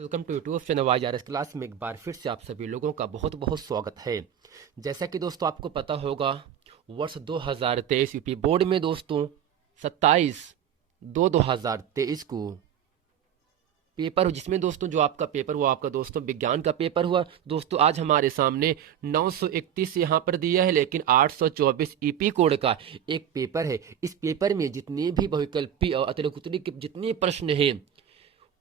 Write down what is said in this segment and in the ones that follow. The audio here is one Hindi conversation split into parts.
Welcome to YouTube channel YRS class में एक बार फिर से आप सभी लोगों का बहुत बहुत स्वागत है। जैसा कि दोस्तों आपको पता होगा, वर्ष 2023 यूपी बोर्ड में दोस्तों 27/2/2023 को पेपर हो, जिसमें दोस्तों जो आपका पेपर हुआ आपका दोस्तों विज्ञान का पेपर हुआ। दोस्तों आज हमारे सामने 931 यहाँ पर दिया है, लेकिन 824 ईपी कोड का एक पेपर है। इस पेपर में जितने भी बहुविकल्पी और अतिरिक्त के जितने प्रश्न हैं,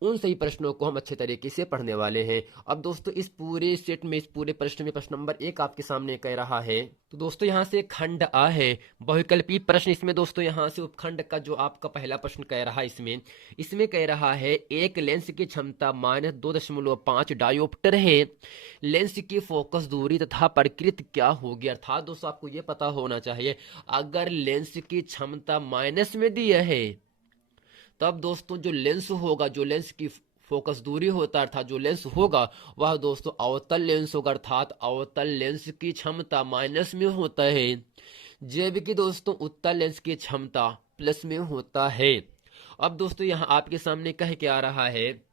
उन सही प्रश्नों को हम अच्छे तरीके से पढ़ने वाले हैं। अब दोस्तों इस पूरे सेट में, इस पूरे प्रश्न में प्रश्न नंबर 1 आपके सामने कह रहा है। तो दोस्तों यहाँ से खंड आ है बहुविकल्पी प्रश्न। इसमें दोस्तों यहाँ से उपखंड का जो आपका पहला प्रश्न कह रहा है, इसमें कह रहा है एक लेंस की क्षमता -2.5 डायोप्टर है। लेंस की फोकस दूरी तथा प्रकृति क्या होगी। अर्थात दोस्तों आपको ये पता होना चाहिए, अगर लेंस की क्षमता माइनस में दी है तब दोस्तों जो लेंस होगा, जो लेंस की फोकस दूरी होता है, अर्थात जो लेंस होगा वह दोस्तों अवतल लेंस होगा। अर्थात अवतल लेंस की क्षमता माइनस में होता है, जबकि दोस्तों उत्तल लेंस की क्षमता प्लस में होता है। अब दोस्तों यहाँ आपके सामने कह के आ रहा है,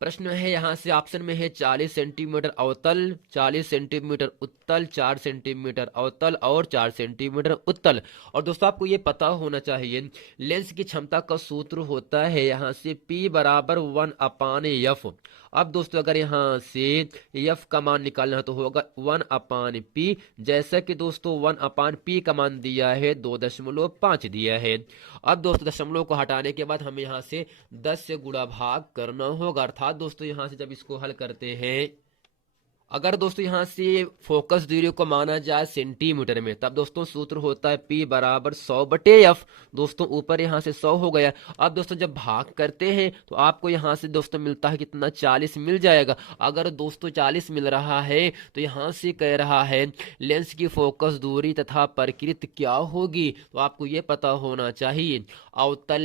प्रश्न है यहाँ से ऑप्शन में है 40 सेंटीमीटर अवतल, 40 सेंटीमीटर उत्तल, 4 सेंटीमीटर अवतल और 4 सेंटीमीटर उत्तल। और दोस्तों आपको ये पता होना चाहिए, लेंस की क्षमता का सूत्र होता है यहाँ से P बराबर 1/F। अब दोस्तों अगर यहाँ से F का मान निकालना है तो होगा 1/P। जैसा कि दोस्तों 1/P का मान दिया है 2.5 दिया है। अब दोस्तों दशमलव को हटाने के बाद हमें यहाँ से 10 से गुणा भाग करना होगा। अर्थात दोस्तों यहाँ से जब इसको हल करते हैं, अगर दोस्तों यहाँ से फोकस दूरी को माना जाए सेंटीमीटर में, तब दोस्तों सूत्र होता है P बराबर 100/F। दोस्तों ऊपर यहाँ से 100 हो गया। अब दोस्तों जब भाग करते हैं तो आपको यहाँ से दोस्तों मिलता है कितना, 40 मिल जाएगा। अगर दोस्तों 40 मिल रहा है तो यहाँ से कह रहा है लेंस की फोकस दूरी तथा प्रकृति क्या होगी। तो आपको ये पता होना चाहिए, अवतल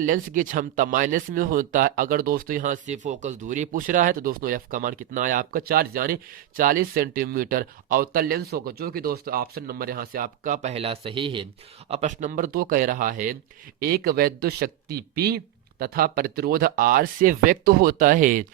लेंस की क्षमता माइनस में होता है। अगर दोस्तों यहाँ से फोकस दूरी पूछ रहा है तो दोस्तों एफ का मान कितना आया आपका 40, यानी 40 सेंटीमीटर अवतल लेंस होगा, जो कि दोस्तों ऑप्शन नंबर यहाँ से आपका पहला सही है। अब प्रश्न नंबर 2 कह रहा है, एक वैद्युत शक्ति P तथा प्रतिरोध R से व्यक्त होता है,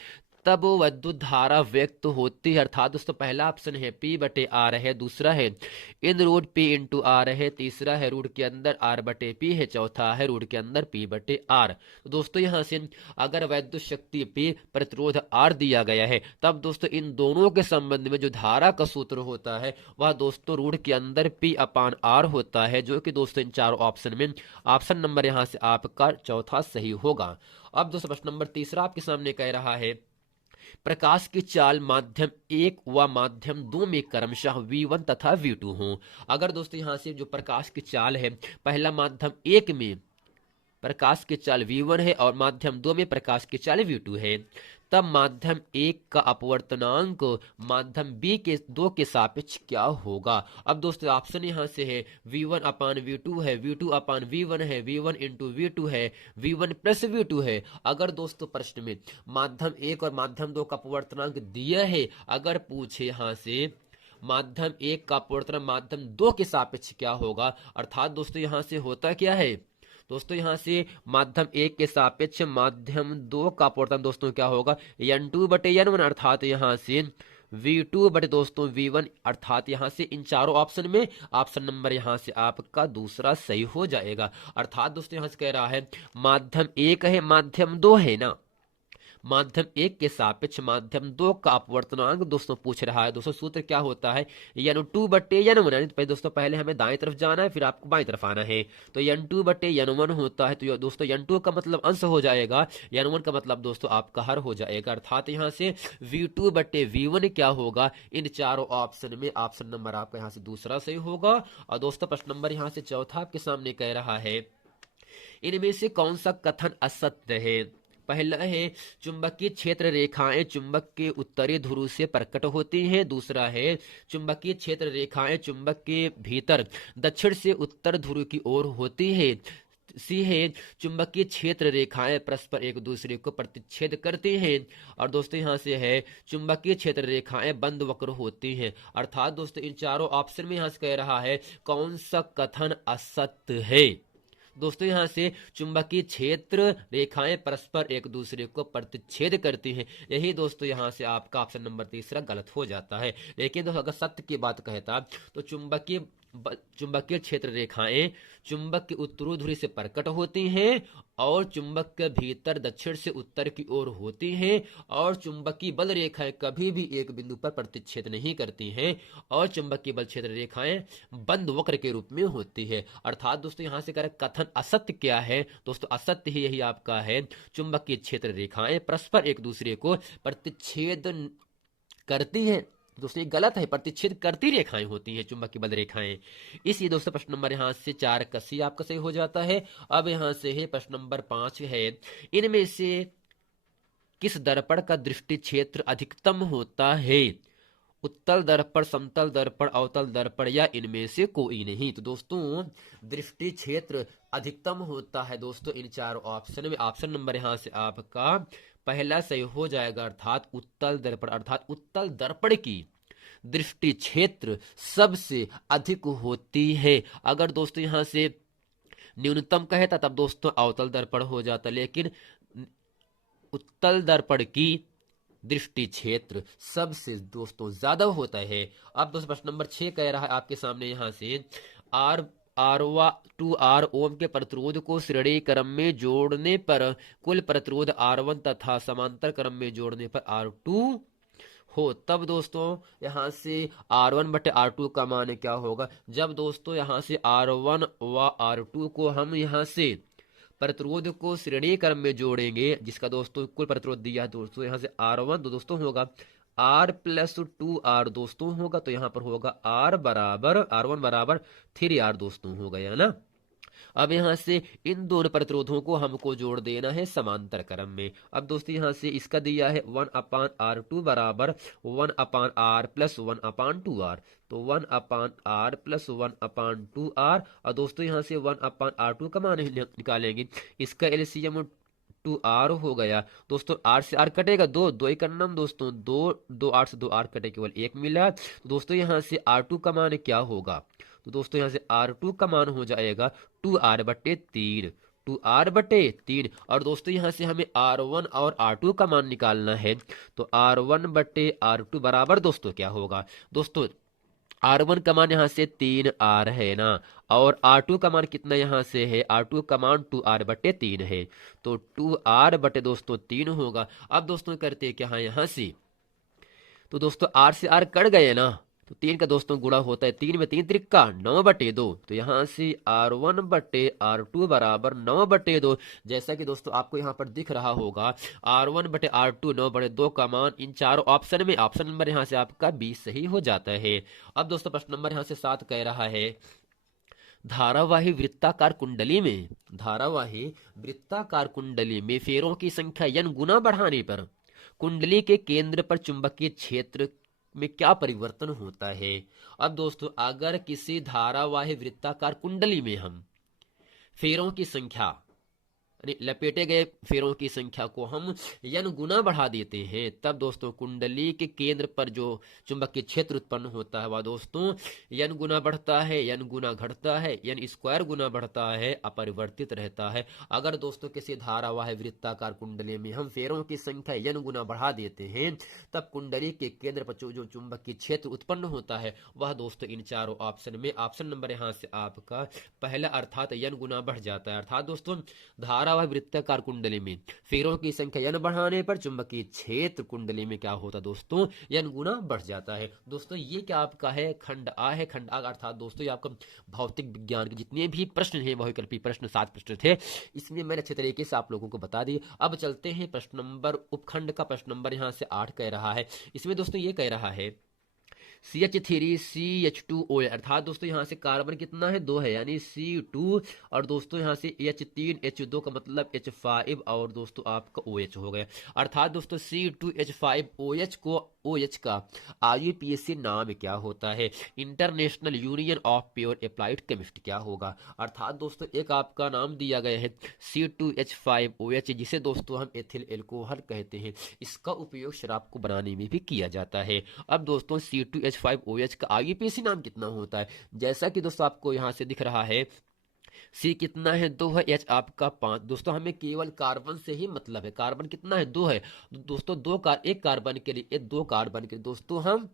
तब विद्युत धारा व्यक्त होती है। अर्थात दोस्तों पहला ऑप्शन है P/R है, दूसरा है इन रूट P/R है, तीसरा है रूट के अंदर R/P है, चौथा है रूट के अंदर P/R। तो दोस्तों यहाँ से अगर वैद्युत शक्ति P प्रतिरोध R दिया गया है, तब दोस्तों इन दोनों के संबंध में जो धारा का सूत्र होता है वह दोस्तों रूट के अंदर P/R होता है, जो कि दोस्तों इन चारों ऑप्शन में ऑप्शन नंबर यहाँ से आपका चौथा सही होगा। अब दोस्तों प्रश्न नंबर 3 आपके सामने कह रहा है, प्रकाश की चाल माध्यम 1 व माध्यम 2 में क्रमशः V1 तथा V2 हो। अगर दोस्तों यहाँ से जो प्रकाश की चाल है, पहला माध्यम 1 में प्रकाश की चाल V1 है और माध्यम 2 में प्रकाश की चाल V2 है, तब माध्यम 1 का अपवर्तनांक माध्यम B के 2 के सापेक्ष क्या होगा। अब दोस्तों ऑप्शन यहाँ से है V1/V2 है, V2/V1 है, V1 इंटू V2 है, V1 प्लस V2 है। अगर दोस्तों प्रश्न में माध्यम 1 और माध्यम 2 का अपवर्तनांक दिया है, अगर पूछे यहाँ से माध्यम 1 का अपवर्तनांक माध्यम 2 के सापेक्ष क्या होगा, अर्थात दोस्तों यहाँ से होता क्या है, दोस्तों यहाँ से माध्यम 1 के सापेक्ष माध्यम 2 का अपवर्तन दोस्तों क्या होगा, N2/N1। अर्थात यहाँ से V2 दोस्तों V1। अर्थात यहाँ से इन चारों ऑप्शन में ऑप्शन नंबर यहाँ से आपका दूसरा सही हो जाएगा। अर्थात दोस्तों यहाँ से कह रहा है माध्यम 1 है, माध्यम 2 है ना, माध्यम 1 के सापेक्ष माध्यम 2 का अपवर्तनांक दोस्तों पूछ रहा है। दोस्तों सूत्र क्या होता है, N2/N1। तो दोस्तों पहले हमें दाएं तरफ जाना है, फिर आपको बाएं तरफ आना है। तो N2/N1 होता है, तो दोस्तों N2 का मतलब अंश हो जाएगा, N1 का मतलब दोस्तों आपका हर हो जाएगा। अर्थात यहाँ से V2/V1 क्या होगा, इन चारों ऑप्शन में ऑप्शन नंबर आपका यहाँ से दूसरा सही होगा। और दोस्तों प्रश्न नंबर यहाँ से चौथा आपके सामने कह रहा है, इनमें से कौन सा कथन असत्य है। पहला है चुंबकीय क्षेत्र रेखाएं चुंबक के उत्तरी ध्रुव से प्रकट होती हैं, दूसरा है चुंबकीय क्षेत्र रेखाएं चुंबक के भीतर दक्षिण से उत्तर ध्रुव की ओर होती है, सी है चुंबकीय क्षेत्र रेखाएं परस्पर एक दूसरे को प्रतिच्छेद करती हैं, और दोस्तों यहाँ से है चुंबकीय क्षेत्र रेखाएं बंद वक्र होती हैं। अर्थात दोस्तों इन चारों ऑप्शन में यहाँ से कह रहा है कौन सा कथन असत्य है। दोस्तों यहाँ से चुंबकीय क्षेत्र रेखाएं परस्पर एक दूसरे को प्रतिच्छेद करती हैं। यही दोस्तों यहाँ से आपका ऑप्शन नंबर तीसरा गलत हो जाता है। लेकिन दोस्तों अगर सत्य की बात कहता तो चुंबकीय क्षेत्र रेखाएं चुंबक के उत्तरी ध्रुव से प्रकट होती हैं और चुंबक के भीतर दक्षिण से उत्तर की ओर होती हैं और चुंबकीय बल रेखाएं कभी भी एक बिंदु पर प्रतिच्छेद नहीं करती हैं और चुंबकीय बल क्षेत्र रेखाएं बंद वक्र के रूप में होती है। अर्थात दोस्तों यहाँ से कह रहे कथन असत्य क्या है दोस्तों, असत्य ही यही आपका है, चुंबकीय क्षेत्र रेखाएं परस्पर एक दूसरे को प्रतिच्छेद करती हैं। दोस्तों ये गलत है, प्रतिच्छेद करती रेखाएं होती हैं चुंबकीय बल रेखाएं। इसलिए दोस्तों प्रश्न नंबर यहाँ से 4 का सी आपका सही हो जाता है। अब यहाँ से है प्रश्न नंबर 5 है, इनमें से किस दर्पण का दृष्टि क्षेत्र अधिकतम होता है? उत्तल दर्पण, समतल दर्पण, अवतल दर्पण या इनमें से कोई नहीं। तो दोस्तों दृष्टि क्षेत्र अधिकतम होता है दोस्तों इन चारों ऑप्शन में। ऑप्शन नंबर यहाँ से आपका पहला सही हो जाएगा, अर्थात उत्तल दर्पण। अर्थात उत्तल दर्पण की दृष्टि क्षेत्र सबसे अधिक होती है। अगर दोस्तों यहाँ से न्यूनतम कहता तब दोस्तों अवतल दर्पण हो जाता, लेकिन उत्तल दर्पण की दृष्टि क्षेत्र सबसे दोस्तों ज्यादा होता है। अब दोस्तों प्रश्न नंबर 6 कह रहा है आपके सामने यहाँ से, R2R ओम के प्रतिरोध को श्रेणी क्रम में जोड़ने पर कुल प्रतिरोध R1 तथा समांतर क्रम में जोड़ने पर R2 हो, तब दोस्तों यहाँ से R1 बटे R2 का मान क्या होगा? जब दोस्तों यहाँ से R1 व R2 को हम यहाँ से प्रतिरोध को श्रेणी क्रम में जोड़ेंगे, जिसका दोस्तों कुल प्रतिरोध दिया है दोस्तों यहाँ से R1 तो दोस्तों होगा R प्लस 2R दोस्तों होगा, तो यहाँ पर होगा R1 बराबर 3R दोस्तों हो गया ना। अब यहाँ से इन दोनों प्रतिरोधों को हमको जोड़ देना है समांतर क्रम में। अब दोस्तों यहाँ से इसका दिया है 1/R2 बराबर 1/R प्लस 1/2R, तो 1/R प्लस 1/2R। और दोस्तों यहाँ से 1/R2 का मान निकालेंगे, इसका एलसीएम 2R हो गया दोस्तों। R से R कटेगा, दो ही करना दोस्तों, 2 R से 2R कटे, केवल 1 मिला। तो दोस्तों यहाँ से R2 का मान क्या होगा? तो दोस्तों यहाँ से R2 का मान हो जाएगा 2R बटे 3, 2R बटे 3। और दोस्तों यहाँ से हमें R1 और R2 का मान निकालना है, तो R1 बटे R2 बराबर दोस्तों क्या होगा? दोस्तों R1 का मान यहाँ से 3R है ना, और R2 का मान कितना यहाँ से है? R2 का मान 2R बटे 3 है, तो 2R बटे दोस्तों 3 होगा। अब दोस्तों करते क्या है यहाँ से, तो दोस्तों R से R कट गए ना, तो 3 का दोस्तों गुणा होता है, 3 में 3 त्रिक्का 9 बटे 2, तो यहाँ से R1 बटे R2 बराबर 9 बटे 2। जैसा कि दोस्तों आपको यहाँ पर दिख रहा होगा R1 बटे R2 9 बटे 2 का मान इन चारों ऑप्शन में ऑप्शन नंबर यहाँ से आपका 20 सही हो जाता है। अब दोस्तों प्रश्न नंबर यहाँ से 7 कह रहा है, धारावाही वृत्ताकार कुंडली में फेरों की संख्या n गुना बढ़ाने पर कुंडली के केंद्र पर चुंबकीय क्षेत्र में क्या परिवर्तन होता है? अब दोस्तों अगर किसी धारावाही वृत्ताकार कुंडली में हम फेरों की संख्या, लपेटे गए फेरों की संख्या को हम n गुना बढ़ा देते हैं, तब दोस्तों कुंडली के केंद्र पर जो चुंबकीय क्षेत्र उत्पन्न होता है वह दोस्तों n गुना बढ़ता है, n गुना घटता है, n स्क्वायर गुना बढ़ता है, अपरिवर्तित रहता है। अगर दोस्तों किसी धारावाही वृत्ताकार कुंडली में हम फेरों की संख्या n गुना बढ़ा देते हैं, तब कुंडली के केंद्र पर जो चुंबकीय क्षेत्र उत्पन्न होता है वह दोस्तों इन चारों ऑप्शन में ऑप्शन नंबर यहाँ से आपका पहला अर्थात n गुना बढ़ जाता है। अर्थात दोस्तों धारावाही वृत्ताकार कुंडली में फेरों की संख्या n बढ़ाने पर चुंबकीय क्षेत्र कुंडली में क्या होता दोस्तों? n गुना बढ़ जाता है। दोस्तों ये क्या आपका है? खंड आ है। खंड आ अर्थात दोस्तों ये आपका भौतिक विज्ञान के जितने भी प्रश्न हैं बहुविकल्पी प्रश्न 7 प्रश्न थे, इसमें मैंने अच्छे तरीके से आप लोगों को बता दिए। अब चलते हैं प्रश्न नंबर उपखंड का। प्रश्न नंबर यहाँ से 8 कह रहा है, इसमें दोस्तों ये कह रहा है CH3CH2OH, अर्थात दोस्तों यहाँ से कार्बन कितना है? 2 है, यानी C2, और दोस्तों यहाँ से H3H2 का मतलब H5 और दोस्तों आपका OH हो गया। अर्थात दोस्तों C2H5OH को OH का IUPAC नाम क्या होता है? International union of pure applied chemist क्या होगा? अर्थात दोस्तों एक आपका नाम दिया गया है C2H5OH, जिसे दोस्तों हम एथिल एल्कोहल कहते हैं। इसका उपयोग शराब को बनाने में भी किया जाता है। अब दोस्तों C2H5OH का IUPAC नाम कितना होता है? जैसा कि दोस्तों आपको यहाँ से दिख रहा है सी कितना है 2 है, एच आपका 5। दोस्तों हमें केवल कार्बन से ही मतलब है, कार्बन कितना है 2 है। दोस्तों एक कार्बन के लिए, 2 कार्बन के लिए दोस्तों हम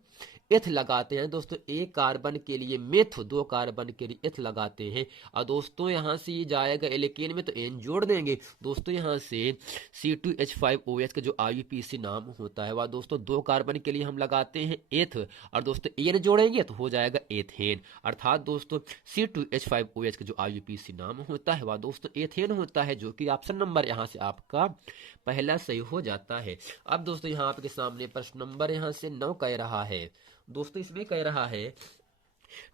एथ लगाते हैं। दोस्तों एक कार्बन के लिए मेथ, 2 कार्बन के लिए एथ लगाते हैं। और दोस्तों यहाँ से ये जाएगा एल्केन में तो एन जोड़ देंगे। दोस्तों यहाँ से C2H5OH का जो IUPAC नाम होता है वह दोस्तों 2 कार्बन के लिए हम लगाते हैं एथ, और दोस्तों एन जोड़ेंगे तो हो जाएगा एथेन। अर्थात दोस्तों C2H5OH का जो IUPAC नाम होता है वह दोस्तों एथेन होता है, जो कि ऑप्शन नंबर यहाँ से आपका पहला सही हो जाता है। अब दोस्तों यहाँ आपके सामने प्रश्न नंबर यहाँ से 9 कह रहा है। दोस्तों इसमें कह रहा है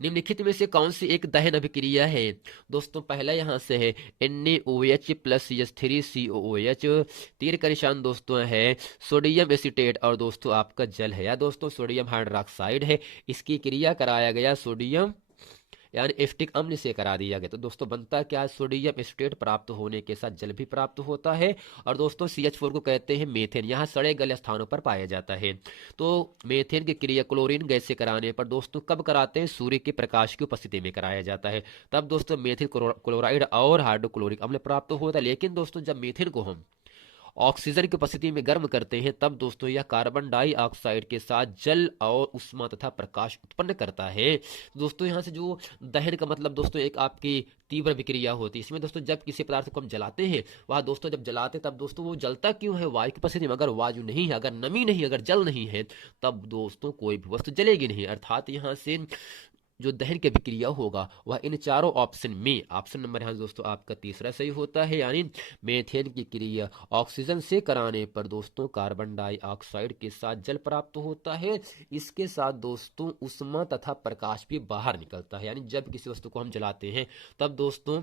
निम्नलिखित में से कौन सी एक दहन अभिक्रिया है। दोस्तों पहला यहाँ से है NaOH प्लस CH3COOH, तीर का निशान दोस्तों है सोडियम एसीटेट, और दोस्तों आपका जल है या दोस्तों सोडियम हाइड्रोक्साइड है। इसकी क्रिया कराया गया सोडियम यानी एसिटिक अम्ल से करा दिया गया। तो दोस्तों बनता क्या है, सोडियम एसीटेट प्राप्त होने के साथ जल भी प्राप्त होता है। और दोस्तों CH4 को कहते हैं मेथेन, यहाँ सड़े गले स्थानों पर पाया जाता है। तो मेथेन की क्रिया क्लोरीन गैस से कराने पर दोस्तों कब कराते हैं, सूर्य के प्रकाश की उपस्थिति में कराया जाता है। तब दोस्तों मेथिल क्लोराइड और हाइड्रोक्लोरिक अम्ल प्राप्त होता है। लेकिन दोस्तों जब मेथेन को हम ऑक्सीजन की उपस्थिति में गर्म करते हैं तब दोस्तों यह कार्बन डाइऑक्साइड के साथ जल और उष्मा तथा प्रकाश उत्पन्न करता है। दोस्तों यहाँ से जो दहन का मतलब दोस्तों एक आपकी तीव्र विक्रिया होती है। इसमें दोस्तों जब किसी पदार्थ को हम जलाते हैं, वह दोस्तों जब जलाते तब दोस्तों वो जलता क्यों है, वायु की उपस्थिति में। अगर वायु नहीं है, अगर नमी नहीं, अगर जल नहीं है, तब दोस्तों कोई भी वस्तु जलेगी नहीं। अर्थात यहाँ से जो दहन की विक्रिया होगा वह इन चारों ऑप्शन में, ऑप्शन नंबर यहाँ दोस्तों आपका तीसरा सही होता है। यानी मेथेन की क्रिया ऑक्सीजन से कराने पर दोस्तों कार्बन डाइऑक्साइड के साथ जल प्राप्त होता है। इसके साथ दोस्तों उष्मा तथा प्रकाश भी बाहर निकलता है। यानी जब किसी वस्तु को हम जलाते हैं तब दोस्तों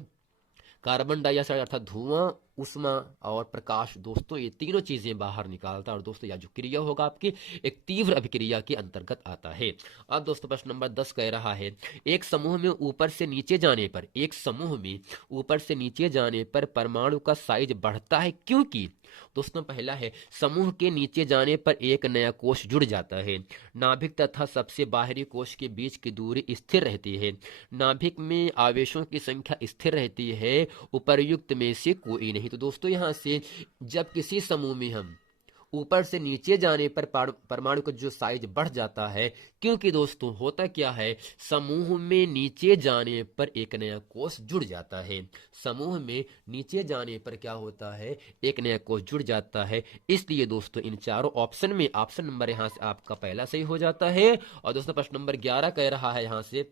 कार्बन डाइऑक्साइड अर्थात धुआं, उष्मा और प्रकाश दोस्तों ये तीनों चीजें बाहर निकालता है। और दोस्तों यह जो क्रिया होगा आपकी एक तीव्र अभिक्रिया के अंतर्गत आता है। अब दोस्तों प्रश्न नंबर 10 कह रहा है एक समूह में ऊपर से नीचे जाने पर, एक समूह में ऊपर से नीचे जाने पर परमाणु का साइज बढ़ता है क्योंकि। दोस्तों पहला है समूह के नीचे जाने पर एक नया कोष जुड़ जाता है। नाभिक तथा सबसे बाहरी कोष के बीच की दूरी स्थिर रहती है। नाभिक में आवेशों की संख्या स्थिर रहती है, उपर्युक्त में से कोई नहीं। तो दोस्तों यहां से जब किसी समूह में हम ऊपर से नीचे जाने पर परमाणु का जो साइज बढ़ जाता है, क्योंकि दोस्तों होता क्या है, समूह में नीचे जाने पर एक नया कोष जुड़ जाता है। समूह में नीचे जाने पर क्या होता है, एक नया कोष जुड़ जाता है। इसलिए दोस्तों इन चारों ऑप्शन में ऑप्शन नंबर यहां से आपका पहला सही हो जाता है। और दोस्तों प्रश्न नंबर 11 कह रहा है यहां से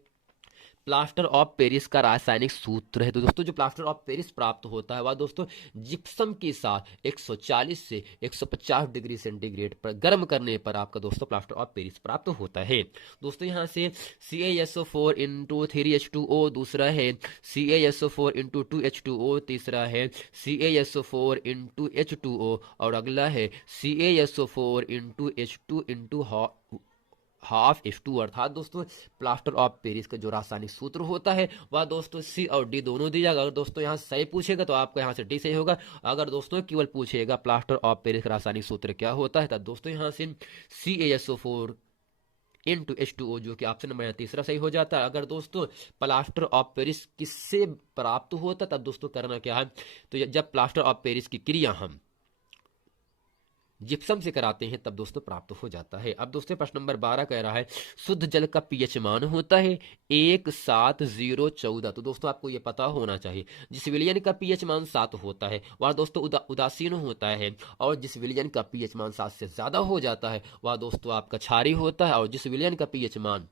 प्लास्टर ऑफ पेरिस का रासायनिक सूत्र है। तो दोस्तों जो प्लास्टर ऑफ पेरिस प्राप्त होता है वह दोस्तों जिप्सम के साथ 140 से 150 डिग्री सेंटीग्रेड पर गर्म करने पर आपका दोस्तों प्लास्टर ऑफ पेरिस प्राप्त होता है। दोस्तों यहाँ से CaSO4 इंटू 3H2O, दूसरा है CaSO4 इंटू 2H2O, तीसरा है CaSO4 इंटू H2O, और अगला है CaSO4 into H2 into half H2। अर्थात दोस्तों प्लास्टर ऑफ पेरिस का जो रासायनिक सूत्र होता है वह दोस्तों C और D दोनों दिया। अगर दोस्तों यहाँ सही पूछेगा तो आपको यहाँ से D सही होगा। अगर दोस्तों केवल पूछेगा प्लास्टर ऑफ पेरिस का रासायनिक सूत्र क्या होता है, तब दोस्तों यहाँ से CaSO4 इंटू H2O, जो कि ऑप्शन नंबर तीसरा सही हो जाता है। अगर दोस्तों प्लास्टर ऑफ पेरिस किससे प्राप्त होता तब दोस्तों करना क्या है, तो जब प्लास्टर ऑफ पेरिस की क्रिया हम जिप्सम से कराते हैं तब दोस्तों प्राप्त हो जाता है। अब दोस्तों प्रश्न नंबर 12 कह रहा है शुद्ध जल का पीएच मान होता है 17014। तो दोस्तों आपको ये पता होना चाहिए जिस विलयन का पीएच मान 7 होता है वह दोस्तों उदासीन होता है, और जिस विलयन का पीएच मान 7 से ज्यादा हो जाता है वह दोस्तों आपका क्षारीय होता है, और जिस विलयन का पीएच मान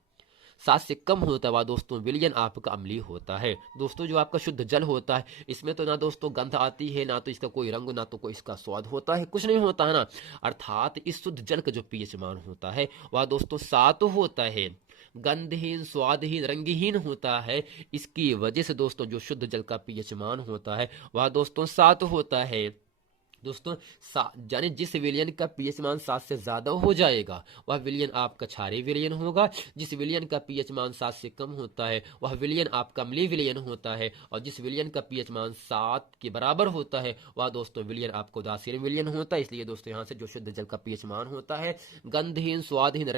7 से कम होता है वह दोस्तों विलयन आपका अम्लीय होता है। दोस्तों जो आपका शुद्ध जल होता है इसमें तो ना दोस्तों गंध आती है, ना तो इसका कोई रंग, ना तो कोई इसका स्वाद होता है, कुछ नहीं होता है ना। अर्थात इस शुद्ध जल का जो पीएच मान होता है वह दोस्तों 7 होता है, गंधहीन, स्वादहीन, रंगहीन होता है। इसकी वजह से दोस्तों जो शुद्ध जल का पीएच मान होता है वह दोस्तों 7 होता है। दोस्तों यानी जिस विलयन का पीएच मान 7 से ज्यादा हो जाएगा वह विलयन आपका क्षारीय विलयन होगा। जिस विलयन का पीएच मान 7 से कम होता है वह विलयन आपका अम्लीय विलयन होता है, और जिस विलयन का पीएच मान 7 के बराबर होता है वह दोस्तों विलयन आपको उदासीन विलयन होता है। इसलिए दोस्तों यहाँ से जो शुद्ध जल का पीएच मान होता है गंधहीन, स्वादहीन,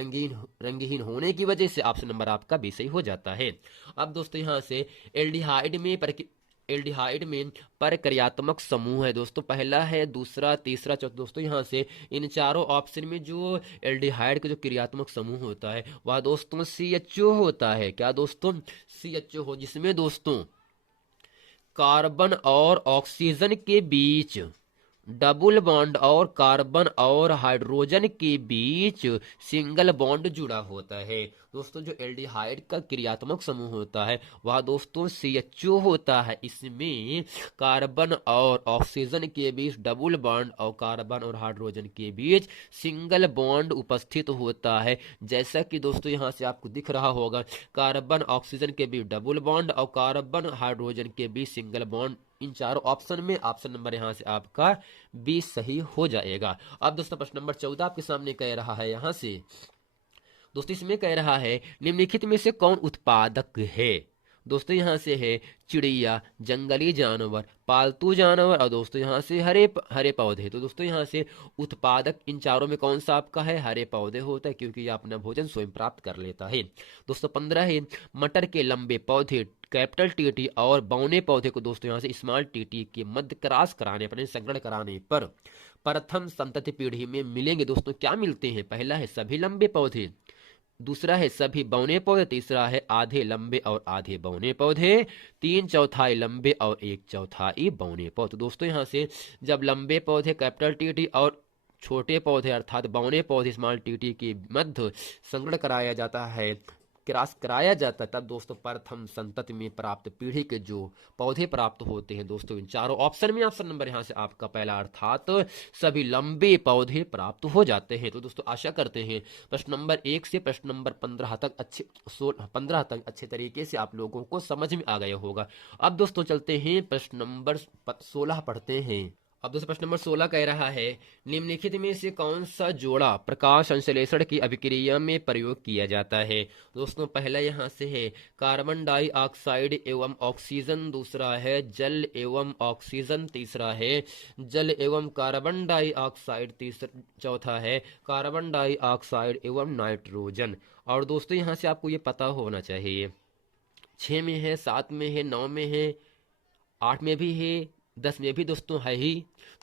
रंगहीन होने की वजह से ऑप्शन नंबर आपका बी सही हो जाता है। अब दोस्तों यहाँ से एल्डिहाइड में एल्डिहाइड में प्रक्रियात्मक समूह है दोस्तों, पहला है, दूसरा, तीसरा, चौथा। दोस्तों यहाँ से इन चारों ऑप्शन में जो एल्डिहाइड का जो क्रियात्मक समूह होता है वह दोस्तों CHO होता है। क्या दोस्तों? CHO हो, जिसमें दोस्तों कार्बन और ऑक्सीजन के बीच डबल बॉन्ड और कार्बन और हाइड्रोजन के बीच सिंगल बॉन्ड जुड़ा होता है। दोस्तों जो एल्डिहाइड का क्रियात्मक समूह होता है वह दोस्तों CHO होता है। इसमें कार्बन और ऑक्सीजन के बीच डबल बॉन्ड और कार्बन और हाइड्रोजन के बीच सिंगल बॉन्ड उपस्थित होता है। जैसा कि दोस्तों यहाँ से आपको दिख रहा होगा, कार्बन ऑक्सीजन के बीच डबल बॉन्ड और कार्बन हाइड्रोजन के बीच सिंगल बॉन्ड। इन चारों ऑप्शन में ऑप्शन नंबर यहाँ से आपका 20 सही हो जाएगा। अब दोस्तों प्रश्न नंबर 14 आपके सामने कह रहा है यहाँ से, दोस्तों इसमें कह रहा है निम्नलिखित में से कौन उत्पादक है। दोस्तों यहाँ से है चिड़िया, जंगली जानवर, पालतू जानवर और दोस्तों यहाँ से हरे हरे पौधे। तो दोस्तों यहाँ से उत्पादक इन चारों में कौन सा आपका है? हरे पौधे होता है, क्योंकि ये अपना भोजन स्वयं प्राप्त कर लेता है। दोस्तों 15 है मटर के लंबे पौधे कैपिटल TT और बौने पौधे को दोस्तों यहाँ से स्मॉल TT के मध्य क्रॉस कराने पर, संकरण कराने पर प्रथम संतति पीढ़ी में मिलेंगे। दोस्तों क्या मिलते हैं? पहला है सभी लंबे पौधे, दूसरा है सभी बौने पौधे, तीसरा है आधे लंबे और आधे बौने पौधे, 3/4 लंबे और 1/4 बौने पौधे। तो दोस्तों यहाँ से जब लंबे पौधे कैपिटल TT और छोटे पौधे अर्थात बौने पौधे स्मॉल TT के मध्य संकरण कराया जाता है, क्रॉस कराया जाता है, तब दोस्तों प्रथम संतति में प्राप्त पीढ़ी के जो पौधे प्राप्त होते हैं दोस्तों इन चारों ऑप्शन में ऑप्शन नंबर यहाँ से आपका पहला अर्थात सभी लंबे पौधे प्राप्त हो जाते हैं। तो दोस्तों आशा करते हैं प्रश्न नंबर 1 से प्रश्न नंबर 15 तक 15 तक अच्छे तरीके से आप लोगों को समझ में आ गया होगा। अब दोस्तों चलते हैं प्रश्न नंबर 16 पढ़ते हैं। अब दोस्तों प्रश्न नंबर 16 कह रहा है निम्नलिखित में से कौन सा जोड़ा प्रकाश संश्लेषण की अभिक्रिया में प्रयोग किया जाता है। दोस्तों पहला यहाँ से है कार्बन डाइऑक्साइड एवं ऑक्सीजन, दूसरा है जल एवं ऑक्सीजन, तीसरा है जल एवं कार्बन डाइऑक्साइड, चौथा है कार्बन डाइऑक्साइड एवं नाइट्रोजन। और दोस्तों यहाँ से आपको ये पता होना चाहिए 6 में है, 7 में है, 9 में है, 8 में भी है, 10 में भी दोस्तों है ही।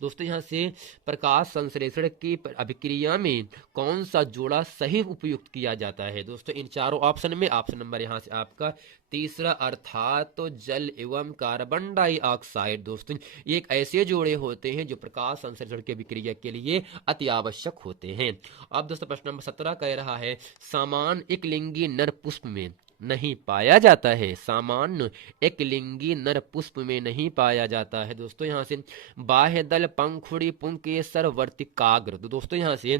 दोस्तों यहाँ से प्रकाश संश्लेषण की अभिक्रिया में कौन सा जोड़ा सही उपयुक्त किया जाता है। दोस्तों इन चारों ऑप्शन में ऑप्शन नंबर यहाँ से आपका तीसरा अर्थात तो जल एवं कार्बन डाइऑक्साइड। दोस्तों ये एक ऐसे जोड़े होते हैं जो प्रकाश संश्लेषण की अभिक्रिया के लिए अति आवश्यक होते हैं। अब दोस्तों प्रश्न नंबर 17 कह रहा है समान एकलिंगी नर पुष्प में नहीं पाया जाता है। सामान्य एकलिंगी नर पुष्प में नहीं पाया जाता है। दोस्तों यहाँ से बाह्य दल, पंखुड़ी, पुंकेसर, वर्तिकाग्र। तो दोस्तों यहाँ से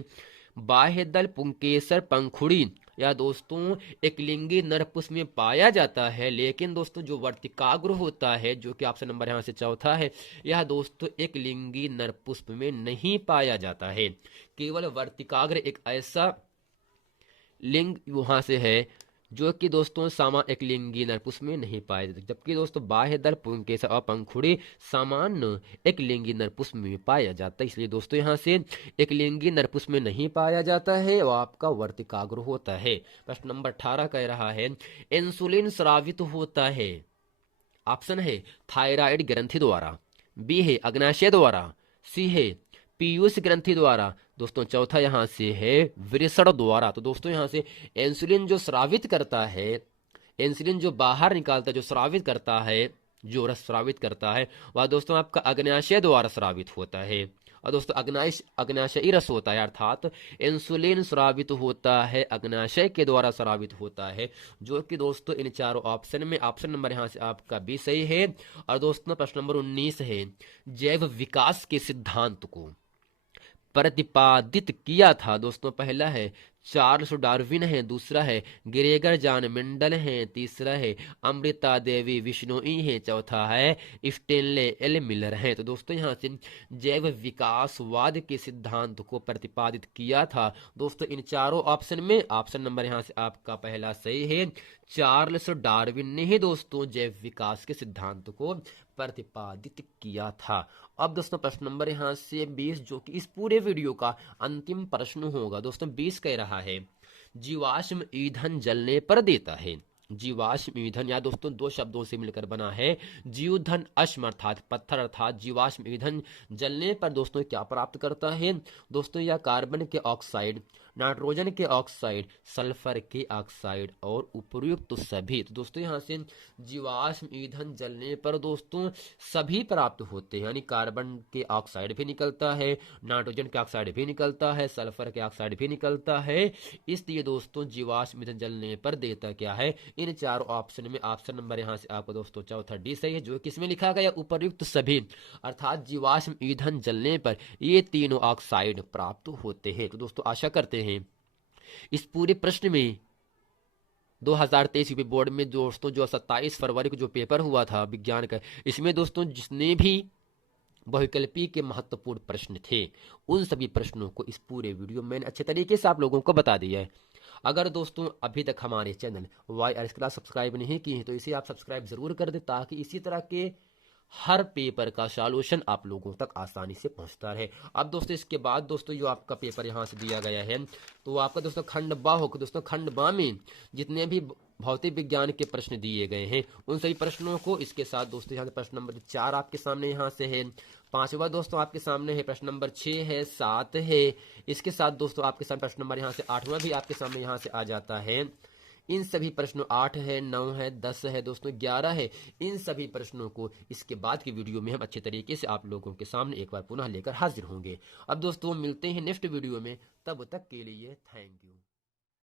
बाह्य दल, पुंकेसर, पंखुड़ी या दोस्तों एकलिंगी नर पुष्प में पाया जाता है, लेकिन दोस्तों जो वर्तिकाग्र होता है जो कि ऑप्शन नंबर यहाँ से चौथा है, यह दोस्तों एकलिंगी नर पुष्प में नहीं पाया जाता है। केवल वर्तिकाग्र एक ऐसा लिंग वहां से है जो कि दोस्तों सामा एकलिंगी नरपुष्प में नहीं पाए जाते, जबकि दोस्तों बाह्य दल, पुंकेसर और पंखुड़ी सामान्य एकलिंगी नरपुष्प में पाया जाता है। इसलिए दोस्तों यहाँ से एकलिंगी नरपुष्प में नहीं पाया जाता है, वो आपका वर्तिकाग्र होता है। प्रश्न नंबर 18 कह रहा है इंसुलिन स्रावित होता है। ऑप्शन है थायराइड ग्रंथि द्वारा, बी है अग्नाशय द्वारा, सी है पीयूष ग्रंथि द्वारा, दोस्तों चौथा यहाँ से है वृषण द्वारा। तो दोस्तों यहाँ से इंसुलिन जो स्रावित करता है, इंसुलिन जो बाहर निकालता है, जो स्रावित करता है, जो रस स्रावित करता है, वह दोस्तों आपका अग्नाशय द्वारा स्रावित होता है। और दोस्तों अग्नाशयी रस होता है, अर्थात इंसुलिन स्रावित होता है अग्नाशय के द्वारा स्रावित होता है, जो कि दोस्तों इन चारों ऑप्शन में ऑप्शन नंबर यहाँ से आपका बी सही है। और दोस्तों प्रश्न नंबर 19 है जैव विकास के सिद्धांत को प्रतिपादित किया था। दोस्तों पहला है चार्ल्स डार्विन है, दूसरा है ग्रेगर जॉन मेंडल है, तीसरा है अमृता देवी बिश्नोई है, चौथा है स्टेनले एल मिलर है। तो दोस्तों यहाँ से जैव विकासवाद के सिद्धांत को प्रतिपादित किया था दोस्तों इन चारों ऑप्शन में ऑप्शन नंबर यहाँ से आपका पहला सही है, चार्ल्स डार्विन ने ही दोस्तों जैव विकास के सिद्धांत को प्रतिपादित किया था। अब दोस्तों प्रश्न नंबर यहाँ से 20 जो कि इस पूरे वीडियो का अंतिम प्रश्न होगा। दोस्तों 20 कह रहा है जीवाश्म ईंधन जलने पर देता है। जीवाश्म ईंधन या दोस्तों दो शब्दों से मिलकर बना है। जीवधन अश्म अर्थात पत्थर अर्थात जीवाश्म ईंधन जलने पर दोस्तों क्या प्राप्त करता है दोस्तों, यह कार्बन के ऑक्साइड, नाइट्रोजन के ऑक्साइड, सल्फर के ऑक्साइड और उपर्युक्त सभी। तो दोस्तों यहाँ से जीवाश्म ईंधन जलने पर दोस्तों सभी प्राप्त होते हैं, यानी कार्बन के ऑक्साइड भी निकलता है, नाइट्रोजन के ऑक्साइड भी निकलता है, सल्फर के ऑक्साइड भी निकलता है। इसलिए दोस्तों जीवाश्म ईंधन जलने पर देता क्या है, इन चारों ऑप्शन में ऑप्शन नंबर यहाँ से आपको दोस्तों चौथा डी सही है, जो किसमें लिखा गया उपर्युक्त सभी, अर्थात जीवाश्म ईंधन जलने पर ये तीनों ऑक्साइड प्राप्त होते हैं। तो दोस्तों आशा करते हैं इस पूरे प्रश्न में 2023 यूपी बोर्ड में दोस्तों जो 27 फरवरी को जो पेपर हुआ था विज्ञान का, इसमें दोस्तों जिसने भी बहुविकल्पी के महत्वपूर्ण प्रश्न थे उन सभी प्रश्नों को इस पूरे वीडियो में मैंने अच्छे तरीके से आप लोगों को बता दिया है। अगर दोस्तों अभी तक हमारे channel Y R class subscribe नहीं किए हैं तो इसे आप सब्सक्राइब जरूर कर दें, ताकि इसी तरह के हर पेपर का सॉल्यूशन आप लोगों तक आसानी से पहुंचता रहे। अब दोस्तों इसके बाद दोस्तों जो आपका पेपर यहाँ से दिया गया है, तो आपका दोस्तों खंड बा होगा। दोस्तों खंड बा में जितने भी भौतिक विज्ञान के प्रश्न दिए गए हैं उन सभी प्रश्नों को इसके साथ दोस्तों यहाँ से प्रश्न नंबर 4 आपके सामने यहाँ से है, 5वां दोस्तों आपके सामने है, प्रश्न नंबर 6 है, 7 है, इसके साथ दोस्तों आपके सामने प्रश्न नंबर यहाँ से 8वां भी आपके सामने यहाँ से आ जाता है। इन सभी प्रश्नों 8 है, 9 है, 10 है दोस्तों, 11 है, इन सभी प्रश्नों को इसके बाद की वीडियो में हम अच्छे तरीके से आप लोगों के सामने एक बार पुनः लेकर हाजिर होंगे। अब दोस्तों मिलते हैं नेक्स्ट वीडियो में, तब तक के लिए थैंक यू।